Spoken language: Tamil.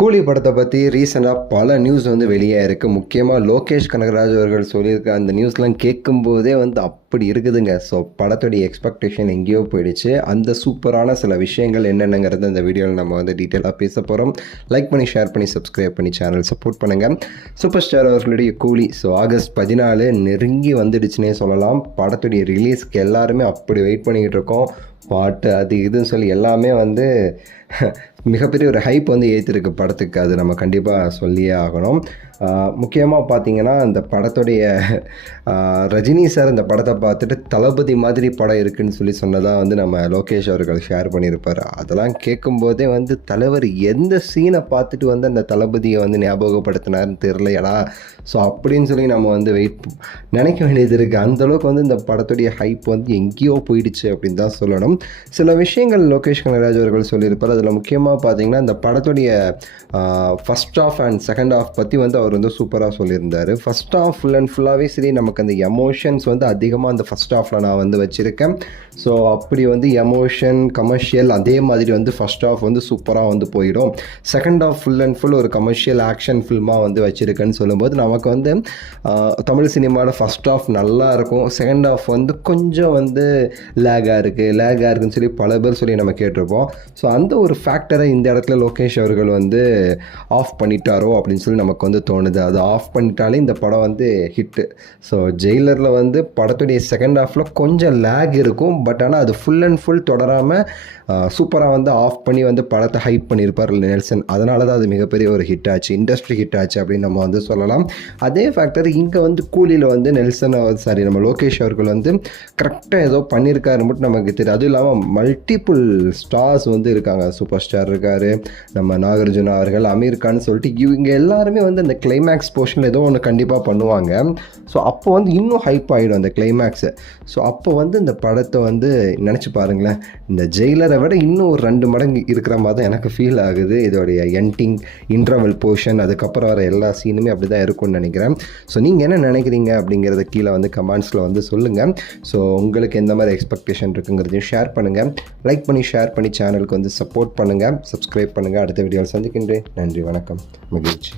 கூலி படத்தை பற்றி ரீசெண்டாக பல நியூஸ் வந்து வெளியே இருக்குது. முக்கியமாக லோகேஷ் கனகராஜ் அவர்கள் சொல்லியிருக்க அந்த நியூஸ்லாம் கேட்கும்போதே வந்து அப்படி இருக்குதுங்க. ஸோ படத்துடைய எக்ஸ்பெக்டேஷன் எங்கேயோ போயிடுச்சு. அந்த சூப்பரான சில விஷயங்கள் என்னென்னங்கிறது இந்த வீடியோவில் நம்ம வந்து டீட்டெயிலாக பேச போகிறோம். லைக் பண்ணி, ஷேர் பண்ணி, சப்ஸ்கிரைப் பண்ணி சேனல் சப்போர்ட் பண்ணுங்கள். சூப்பர் ஸ்டார் அவர்களுடைய கூலி ஆகஸ்ட் 14 நெருங்கி வந்துடுச்சுன்னே சொல்லலாம். படத்துடைய ரிலீஸ்க்கு எல்லாருமே அப்படி வெயிட் பண்ணிக்கிட்டு இருக்கோம். பாட்டு அது இதுன்னு சொல்லி எல்லாமே வந்து மிகப்பெரிய ஒரு ஹைப் வந்து ஏற்றிருக்கு படத்துக்கு. அது நம்ம கண்டிப்பாக சொல்லியே ஆகணும். முக்கியமாக பார்த்தீங்கன்னா இந்த படத்துடைய ரஜினி சார் இந்த படத்தை பார்த்துட்டு தளபதி மாதிரி படம் இருக்குதுன்னு சொல்லி சொன்னதாக வந்து நம்ம லோகேஷ் அவர்கள் ஷேர் பண்ணியிருப்பார். அதெல்லாம் கேட்கும்போதே வந்து தலைவர் எந்த சீனை பார்த்துட்டு வந்து அந்த தளபதியை வந்து ஞாபகப்படுத்தினார்னு தெரியலையடா. ஸோ அப்படின்னு சொல்லி நம்ம வந்து நினைக்க வேண்டியது இருக்குது. அந்தளவுக்கு வந்து இந்த படத்துடைய ஹைப் வந்து எங்கேயோ போயிடுச்சு அப்படின்னு தான் சொல்லணும். சில விஷயங்கள் லோகேஷ் கனகராஜ் அவர்கள் சொல்லியிருப்பார். அதில் முக்கியமாக பார்த்தீங்கன்னா இந்த படத்துடைய first half and second half பற்றி வந்து அவர் வந்து சூப்பராக சொல்லியிருந்தார். ஃபஸ்ட் ஆஃப் ஃபுல் அண்ட் ஃபுல்லாகவே சரி, நமக்கு அந்த எமோஷன்ஸ் வந்து அதிகமாக அந்த ஃபஸ்ட் ஆஃபில் நான் வந்து வச்சுருக்கேன். ஸோ அப்படி வந்து எமோஷன் கமர்ஷியல் அதே மாதிரி வந்து ஃபஸ்ட் ஆஃப் வந்து சூப்பராக வந்து போயிடும். Second half full and full ஒரு கமர்ஷியல் ஆக்ஷன் ஃபில்மாக வந்து வச்சுருக்கேன்னு சொல்லும்போது நமக்கு வந்து தமிழ் சினிமாவில் ஃபஸ்ட் ஆஃப் நல்லா இருக்கும், செகண்ட் ஆஃப் வந்து கொஞ்சம் வந்து லேகாக இருக்குன்னு சொல்லி பல பேர் சொல்லி நம்ம கேட்டிருப்போம். ஸோ அந்த ஒரு ஃபேக்டரை இந்த இடத்துல லோகேஷ் அவர்கள் வந்து ஆஃப் பண்ணிட்டாரோ அப்படின்னு சொல்லி நமக்கு வந்து தோணுது. அது ஆஃப் பண்ணிட்டாலே இந்த படம் வந்து ஹிட்டு. ஸோ ஜெயிலரில் வந்து படத்துடைய செகண்ட் ஹாஃபில் கொஞ்சம் லேக் இருக்கும். பட் ஆனால் அது ஃபுல் அண்ட் ஃபுல் தொடராமல் சூப்பராக வந்து ஆஃப் பண்ணி வந்து படத்தை ஹைப் பண்ணியிருப்பார் நெல்சன். அதனால தான் அது மிகப்பெரிய ஒரு ஹிட் ஆச்சு, இண்டஸ்ட்ரி ஹிட் ஆச்சு அப்படின்னு நம்ம வந்து சொல்லலாம். அதே ஃபேக்டர் இங்கே வந்து கூலியில் வந்து நெல்சன் நம்ம லோகேஷ் அவர்கள் வந்து கரெக்டாக ஏதோ பண்ணியிருக்காரு மட்டும் நமக்கு தெரியும். அதுவும் இல்லாமல் மல்டிபிள் ஸ்டார்ஸ் வந்து இருக்காங்க. சூப்பர் ஸ்டார் இருக்கார், நம்ம நாகார்ஜுனா அவர்கள், அமீர் கான் சொல்லிட்டு இவங்க எல்லாருமே வந்து அந்த கிளைமேக்ஸ் போர்ஷனில் ஏதோ ஒன்று கண்டிப்பாக பண்ணுவாங்க. ஸோ அப்போ வந்து இன்னும் ஹைப் ஆகிடும் அந்த கிளைமேக்ஸு. ஸோ அப்போ வந்து இந்த படத்தை வந்து நினச்சி பாருங்களேன், இந்த ஜெயிலரை விட இன்னும் ஒரு 2 மடங்கு இருக்கிற மாதிரி தான் எனக்கு ஃபீல் ஆகுது. இதோடைய எண்டிங், இன்டர்வல் போர்ஷன், அதுக்கப்புறம் வர எல்லா சீனுமே அப்படி தான் இருக்கும்னு நினைக்கிறேன். ஸோ நீங்கள் என்ன நினைக்கிறீங்க அப்படிங்கிறத கீழே வந்து கமெண்ட்ஸில் வந்து சொல்லுங்கள். ஸோ உங்களுக்கு எந்த மாதிரி எக்ஸ்பெக்டேஷன் இருக்குங்கிறதையும் ஷேர் பண்ணுங்கள். லைக் பண்ணி, ஷேர் பண்ணி சேனலுக்கு வந்து சப்போர்ட் பண்ணுங்கள், சப்ஸ்கிரைப் பண்ணுங்கள். அடுத்த வீடியோவில் சந்திக்கின்றேன். நன்றி, வணக்கம், மகிழ்ச்சி.